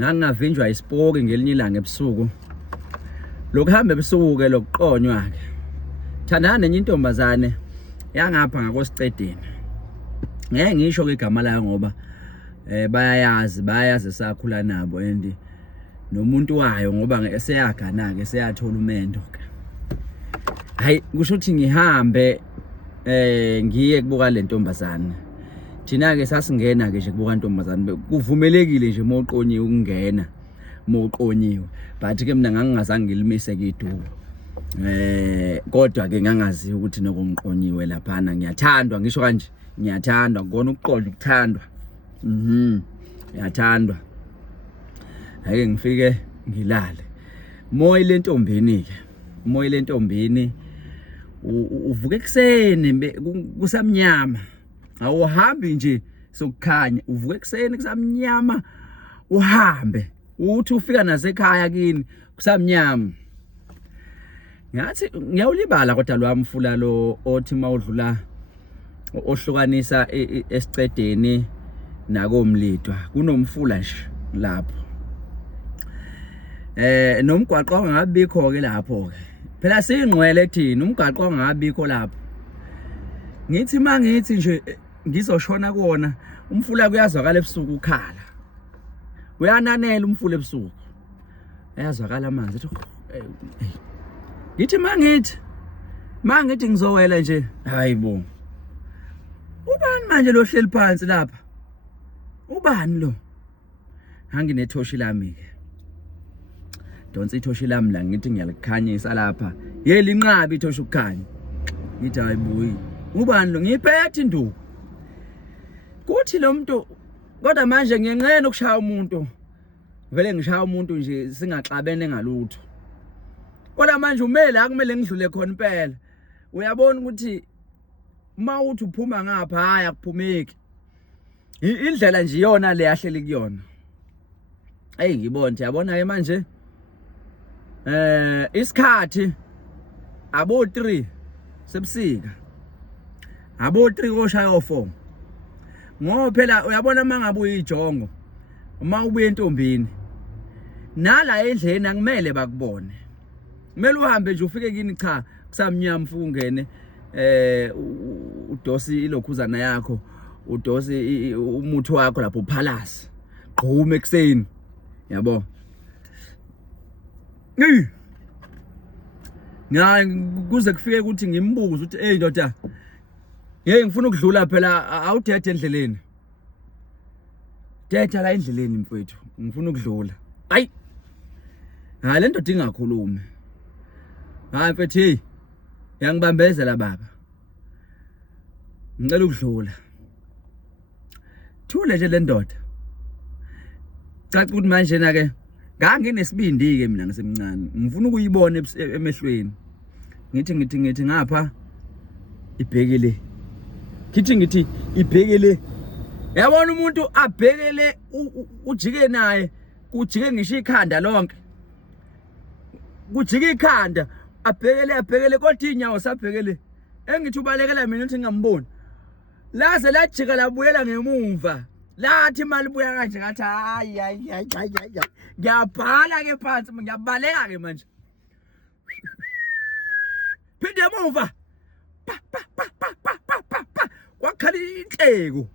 ngangavinjwa isipoki ngelinye ilanga ebusuku lokuhamba ebusuku ke lokuqonywa ke thandana nenye intombazane yangapha ngakosicedeni ngeke ngisho ke igama layo ngoba bayayazi sakhula nabo and nomuntu wayo ngoba eseyagana ke seyathola umendo ke hayi kusho ukuthi ngihambe ngiye kubuka le ntombazane thina ke sasingena ke nje kubuka intombazane kuvumelekile nje moqonyiwe ukungena moqonyiwe but ke mina ngangingazange ngilimise ke iduku kodwa ke ngangazi ukuthi nokungiqonyiwe laphana ngiyathandwa ngisho kanje ngiyathandwa ngona ukuqonda ukuthandwa ngiyathandwa ake ngifike ngilale moya lentombini ke moya lentombini uvuka ekseni kusamnyama awuhambi nje sokukhanya uvuka ekseni kusamnyama uhambe uthi ufika nasekhaya kini kusamnyama ngathi ngiyawulibala kodwa lwamfula lo othi mawudlula ohlukanisa esicedeni nakomlidwa kunomfula nje lapho nomgwaqo ongabikho ke lapho ke phela singqwele thina umgwaqo ongabikho lapho ngithi mangithi nje ngizoshona kuona umfula kuyazwakala ebusuku ukhala uyananela umfula ebusuku ayazwakala amanzi ethi ngithi mangithi ngizowela nje hayibo ubani manje lo hleli phansi lapha ubani lo hanginethoshi lami ke donsi ithoshi lami la ngithi ngiyalikhanyisa lapha yelinqabi ithoshi ukukhanya ngithi hayibuyi ubani lo ngiphethe induku kuthi lo muntu kodwa manje ngiyenqena ukushaya umuntu vele ngishaya umuntu nje singaxabene ngalutho kodwa manje umele akumele ngidlule khona impela uyabona ukuthi mawuthi uphuma ngapha hayi akuphumeki indlela nje iyona le yahleli kuyona hey ngibona yabona ke manje isikhathi abo 3 sebusika abo 3 koshaya o4 ngoba phela uyabona mangabe uyijongo uma ubuye entombini nala endleni akumele bakubone kumele uhambe nje ufike kini cha kusamnyama ufuke ungene udosi ilokhuzana yakho udosi umuthi wakho lapho uphalasi gqume ekseni yabo kuze kufike ukuthi ngimbuze ukuthi hey ndoda hey ngifuna ukudlula phela awudethe endleleni detha la endleleni mfowethu ngifuna ukudlula hayi le ndoda ingakhulumi hayi mfethu hey yangibambezela baba ngicela ukudlula thule nje le ndoda caca ukuthi manje na ke nganginesibindi ke mina ngisemncane ngifuna ukuyibona emehlweni ngithi ngapha ibhekele ngithi ibhekele yabona umuntu abhekele ujike naye kujike ngisho ikhanda lonke kujike ikhanda abhekele kodwa inyawo sabhekele engithi ubalekela mina ukuthi ngingamboni laze lajika labuyela ngemumva lathi imali buya kanje ngathi hayi ngiyabhala ke phansi ngiyabaleka ke manje phinde emuva kwakhala inhleko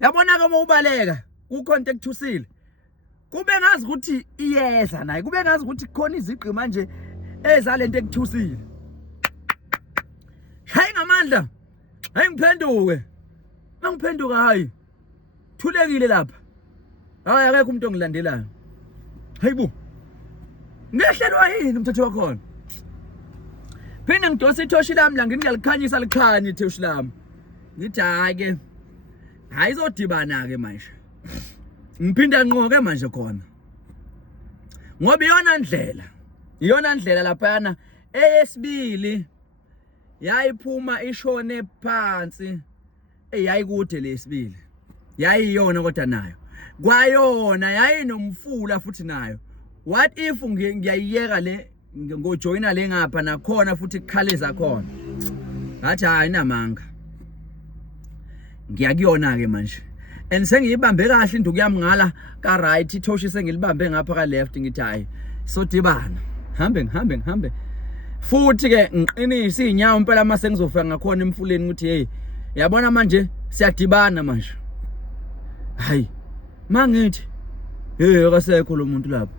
yabona ke uma ubaleka kukhonto ekuthusile kube ngazi ukuthi iyeza naye kube ngazi ukuthi khona iziqi manje ezalento ekuthusile hayi ngamandla hayi ngiphenduke mangiphenduka hayi thulekile lapha hayi akekho umuntu ongilandelayo hayibo ngehlelwa yini umthetho wakhona phinde ngidosa ithoshi lami la ngiyalikhanyisa likhanye ithoshi lami ngithi hayi ke hayi izodibana ke manje ngiphinda ngqoke manje khona ngoba iyona ndlela lapha yana eyesibili yayiphuma ishone phansi eyayikude lesibili yayiyona kodwa nayo kwayona yayinomfula futhi nayo what if ngiyayiyeka le ngojoyina le ngapha nakhona futhi kukhaleza khona ngathi hayi namanga ngiyakuyona ke manje and sengiyibambe kahle induku yami ngala ka right ithoshi sengilibambe ngapha ka left ngithi hayi so dibana hambe futhi ke ngiqinisa inyawo impela mase ngizofika ngakhona emfuleni ukuthi hey yabona manje siyadibana manje hayi mangithi hey akasekho lo muntu lapho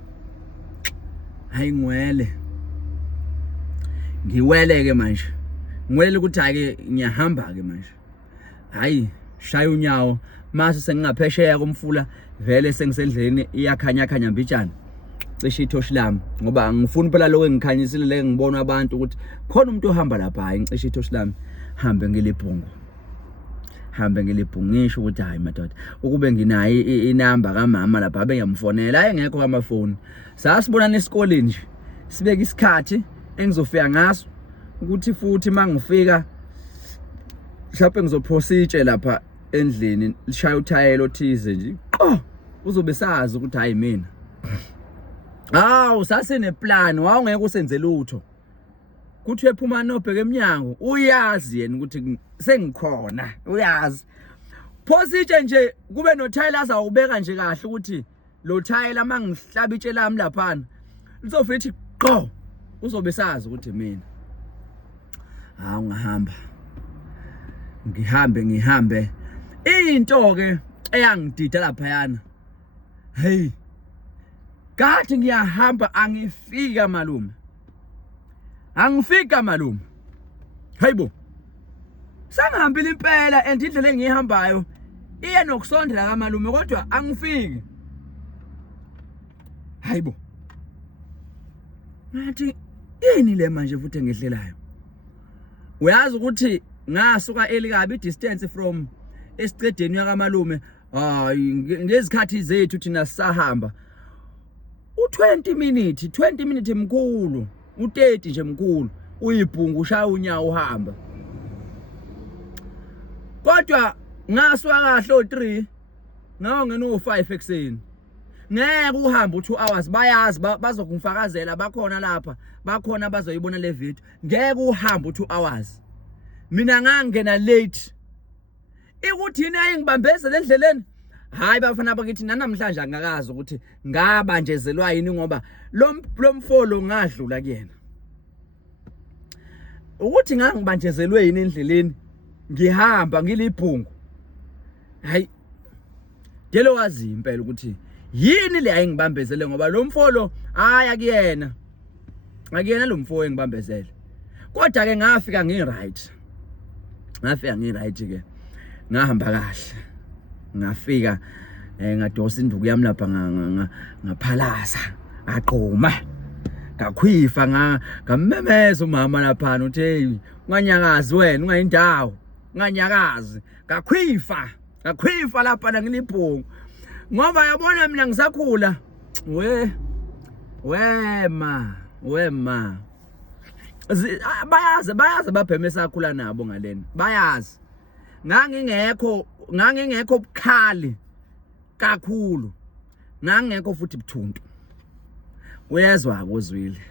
hayi ngiwele ke manje ngwele ukuthi ake ngiyahamba ke manje hayi shaya unyawo mase sengingaphesheya komfula vele sengisendleleni iyakhanya mbijana cishe ithoshi lami ngoba angifuni phela lokho engikhanyisile le ngibona abantu ukuthi khona umuntu ohamba lapha hayi ngicishe ithoshi lami hambe ngelibhungu ngisho ukuthi hayi madoda ukube nginayo inamba kamama lapha bengiyamfonela ayengekho kamafoni sasibonana esikoleni nje sibeka isikhathi engizofika ngaso ukuthi futhi mangifika mhlawumbe ngizoprocedure lapha endlini lishaya uthayelo thize nje uzobe sazi ukuthi hayi mina sasine plan wawungeke usenze lutho kuthi ephuma nobheke eminyango uyazi yena ukuthi sengikhona uyazi procedure nje kube nothayela azawubeka nje kahle ukuthi lo thayela mangihlaba itshe lami lapha lizofithi uzobe sazi ukuthi mina ungahamba ngihambe into ke eyangidida lapha yana hey kathi ngiyahamba angifika malume hayibo sangihambile impela and indlela engihambayo iye nokusondela kamalume kodwa angifiki hayibo ngathi yini le manje futhi engehlelayo uyazi ukuthi ngasuka elikabi distance from esicedeni yakamalume ngezikhathi zethu thina sisahamba u20 minutes mkhulu u30 nje mkhulu uyibhungu ushaya unyawo uhamba kodwa ngasuka kahle o3 ngawo ngene u5 ekseni ngeke uhamba u2 hours bayazi bazokungifakazela bakhona lapha bakhona bazoyibona le video ngeke uhamba u2 hours mina ngangena late ikuthi yini ayingibambeze lendleleni hayi bafana bakithi namhlanje angakazi ukuthi ngabanjezelwa yini ngoba lo mfolo ngadlula kuyena ukuthi ngangibanjezelwe yini endleleni ngihamba ngilibhungu hayi delo wazi impela ukuthi yini le ayingibambezele ngoba lo mfolo haya kuyena akuyena lo mfolo engibambezele kodwa ke ngafika ngiright ke ngahamba kahle ngafika ngadosa induku yami lapha ngaphalaza aqhuma ngakhwifa ngamemeza umama lapha uthi hey unganyakazi wena ungayindawo unganyakazi ngakhwifa lapha ngilibhungu ngoba yabona mina ngisakhula wema bayazi babheme sakhula nabo ngalena bayazi ngangingekho bukhali kakhulu ngangekho futhi buthuntu uyezwa kozwile